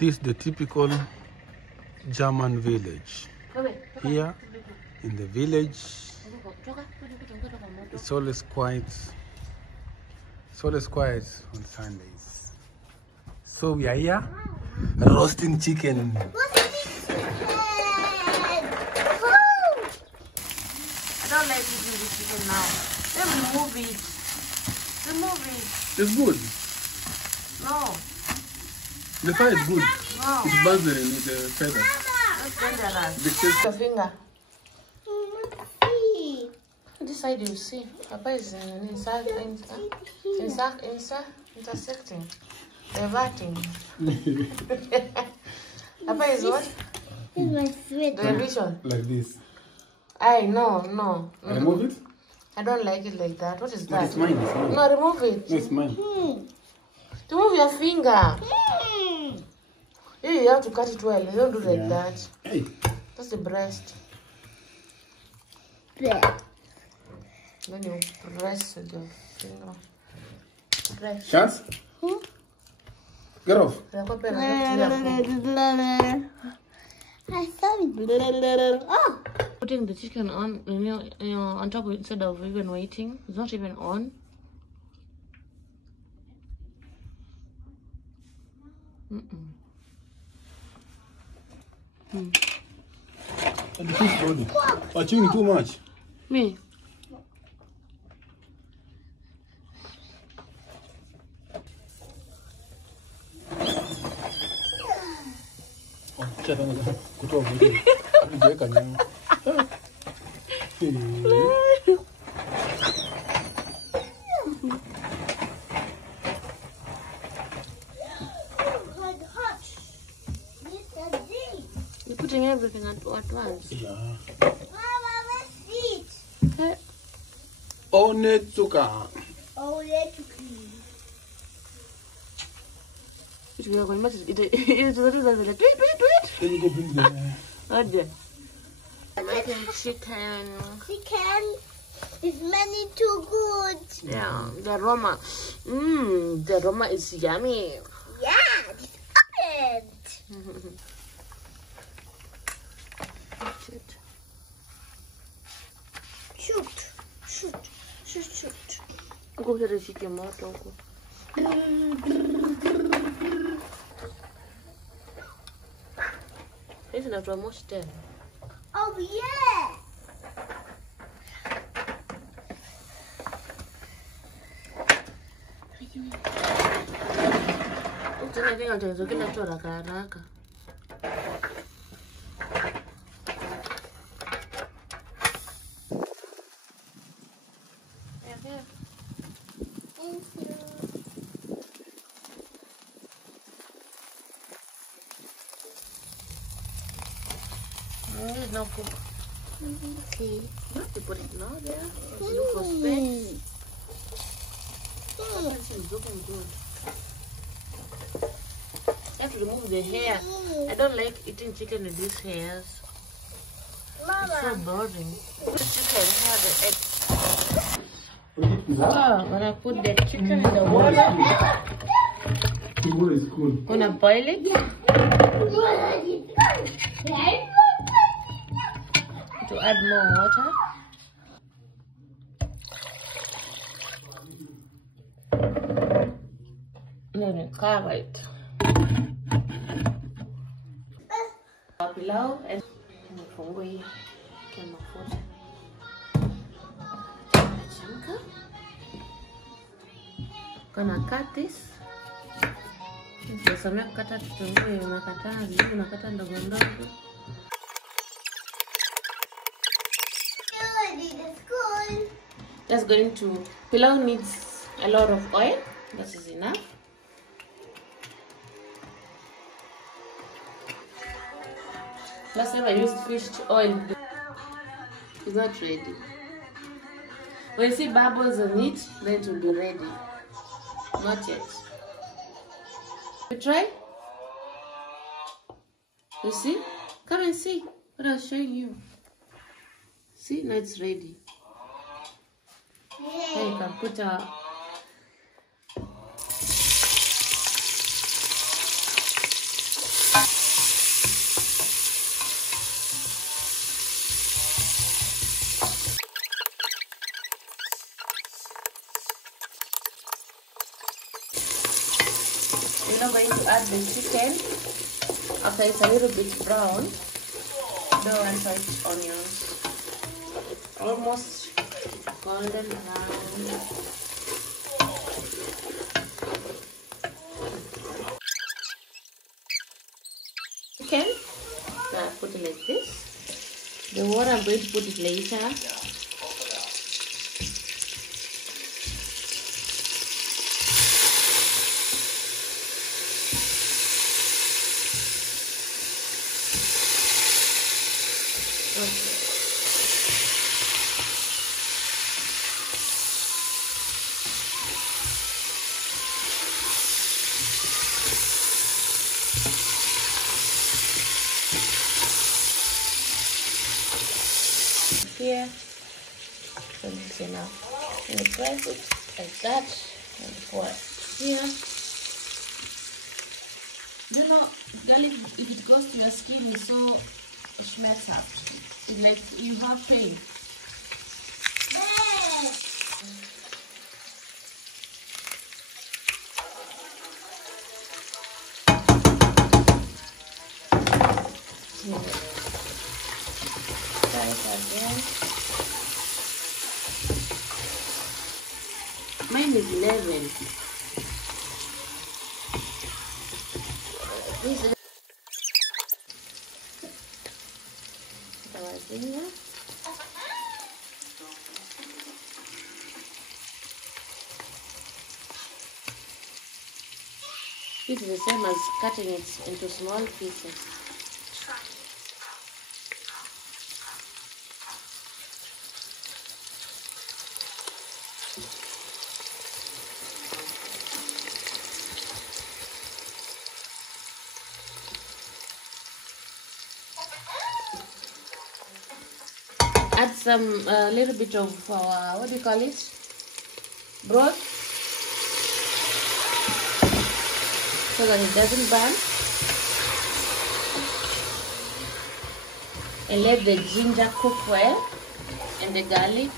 this the typical German village. Here in the village, it's always quiet on Sundays. So we are here roasting chicken. I don't like eating this chicken now. Then remove it. Remove it. It's good. No. The fire is good. No. It's buzzing with the feathers. That's dangerous. The taste. Your finger. This side you see. Papa is intersecting. Diverting. Papa is what? It's my sweat. The vision. Like this. No. Remove it? I don't like it like that. What is No, that? it's mine. It's mine. No, remove it. No, it's mine. Remove your finger. You have to cut it well. You don't do like that. Hey. That's the breast. Bleh. Then you press with your finger. Press. Chance? Get off. I saw it. Oh. Putting the chicken on, on top instead of even waiting. It's not even on. The fish body. Are chewing too much? Me? You're putting everything at once. Yeah. Mama, let's eat. Okay. Onetsuka. Oh, let's eat. Then you Then you go bring the... I'm eating chicken. Chicken is many too good. Yeah, the aroma. The aroma is yummy. Yeah, it's orange. Shoot. Go to the chicken motor. It's not almost done. Oh, yeah. Thank you. It's not cooked. Okay. You have to put it now there. Look for space. It's looking good. I have to remove the hair. I don't like eating chicken with these hairs. Mama. It's so boring. The chicken had the egg. When I put the chicken in the water, Tomorrow is cool. gonna boil it. To add more water. Then you cover it. Pilau and nifungui kwa mafuta. Chemka. Gonna cut this. Unasamia kukata kitunguu, unakata ndogo ndogo. That's going to, pilau needs a lot of oil. That is enough. Last time I used fish oil. It's not ready. When you see bubbles on it, then it will be ready. Not yet. You try? You see? Come and see what I was showing you. See, now it's ready. Then you can put a now going to add the chicken. After it's a little bit brown, don't want to touch onions. Almost golden brown. Chicken. Now put it like this. The water I'm going to put it later. Here, so it's enough. And you press it like that and pour it here. You know, garlic, if it goes to your skin, it's so smells up. It's like you have pain. Mine is 11. This is This is the same as cutting it into small pieces. Add some little bit of what do you call it? Broth, so that it doesn't burn. And let the ginger cook well and the garlic.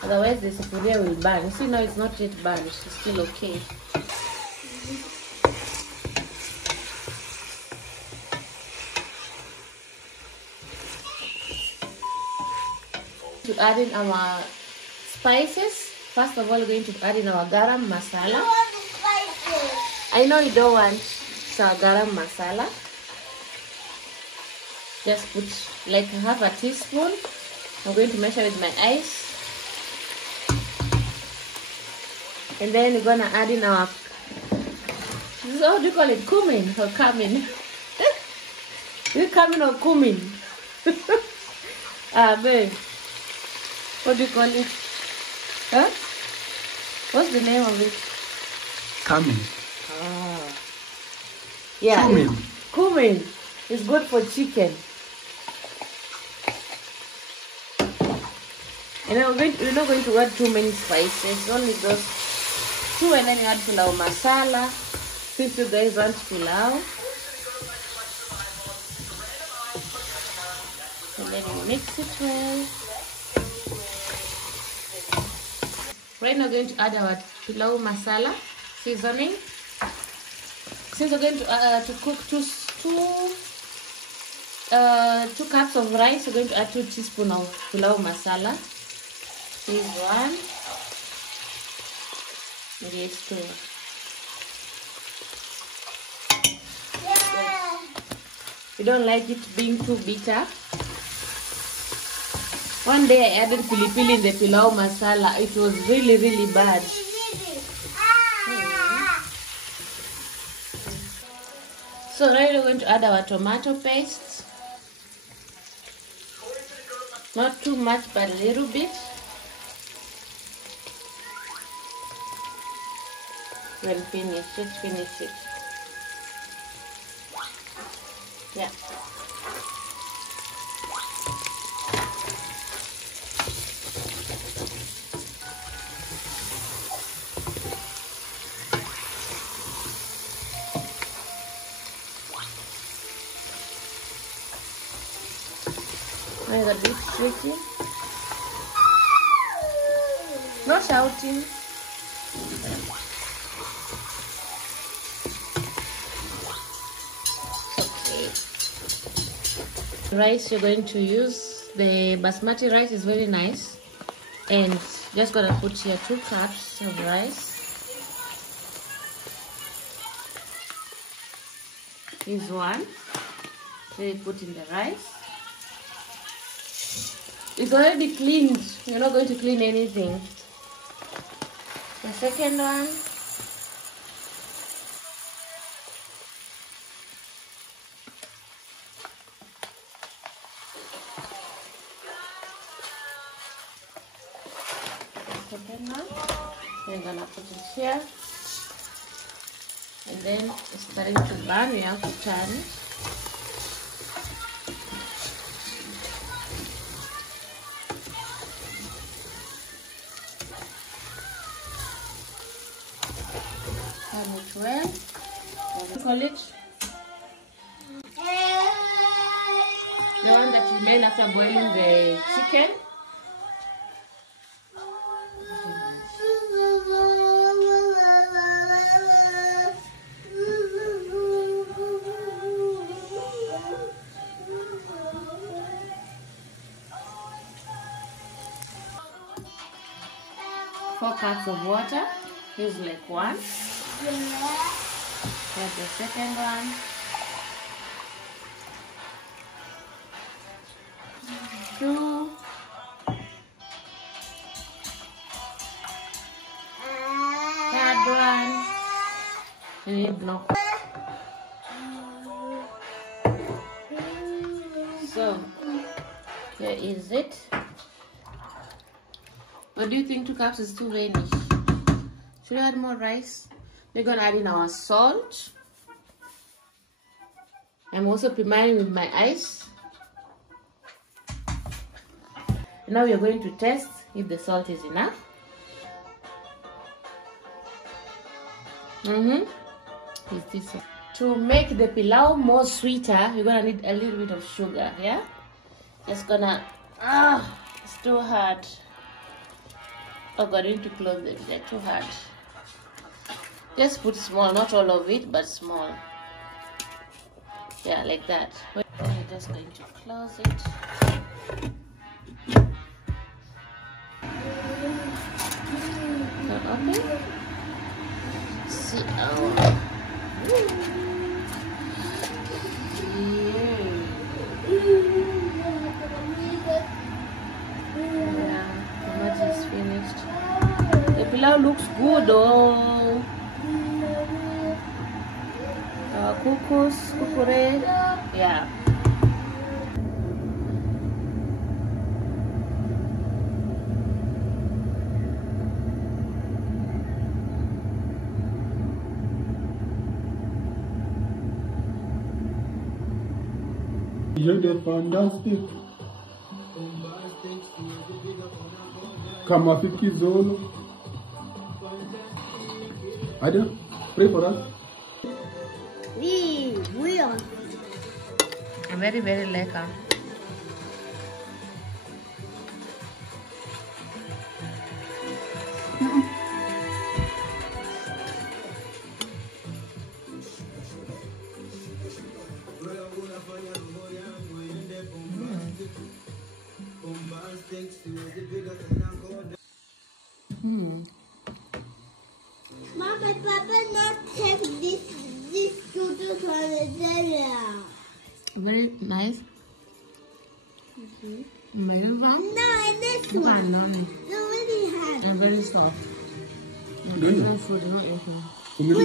Otherwise the sufuria will burn. You see now it's not yet burned, it's still okay. To add in our spices. First of all, we're going to add in our garam masala. I know you don't want garam masala. Just put like half a teaspoon. I'm going to measure with my eyes. And then we're gonna add in our, how do you call it? Cumin or cumin? Is it cumin or cumin? Babe. What do you call it? Huh? What's the name of it? Cumin. Ah. Yeah. Cumin. Cumin is good for chicken. And then we're not going to add too many spices. Only those two, and then you add pilau masala. Since you guys want pilau. And then you mix it well. Right now, we're going to add our pilau masala seasoning. Since we're going to cook two cups of rice, we're going to add 2 teaspoons of pilau masala. This one, maybe it's 2. Yeah. We don't like it being too bitter. One day I added pili-pili in the pilau masala. It was really, really bad. So right now we're going to add our tomato paste. Not too much, but a little bit. When finished, just finish it. Yeah. It's a bit tricky. No shouting. Rice you're going to use, the basmati rice is very nice, and just gonna put here 2 cups of rice. Here's one. Then you put in the rice. It's already cleaned. You're not going to clean anything. The second one. We're gonna put it here, and then it's starting to burn. We have to turn it. Turn it well. Call it. The one that remain after boiling the chicken. Four cups of water. Here's like 1. Here's the second one. Two. Third one. You need no. So here is it. What do you think 2 cups is too many? Should we add more rice? We're gonna add in our salt. I'm also preparing with my ice. Now we are going to test if the salt is enough. Is this one? To make the pilau more sweeter, we're gonna need a little bit of sugar. Yeah, it's gonna. It's too hard. Oh God, I need to close them. They're too hard. Just put small, not all of it, but small. Yeah, like that. We're just going to close it. Okay. See our. The pilau looks good, oh. Kukure, yeah. You're fantastic. Kama fiki zolo. Ada, pray for us. We are. Very, very lekker. Mama, Papa not take this to the Canada. Very nice. Very warm. No, this one. No, really hard. And very soft. Don't you? Food, not eating. We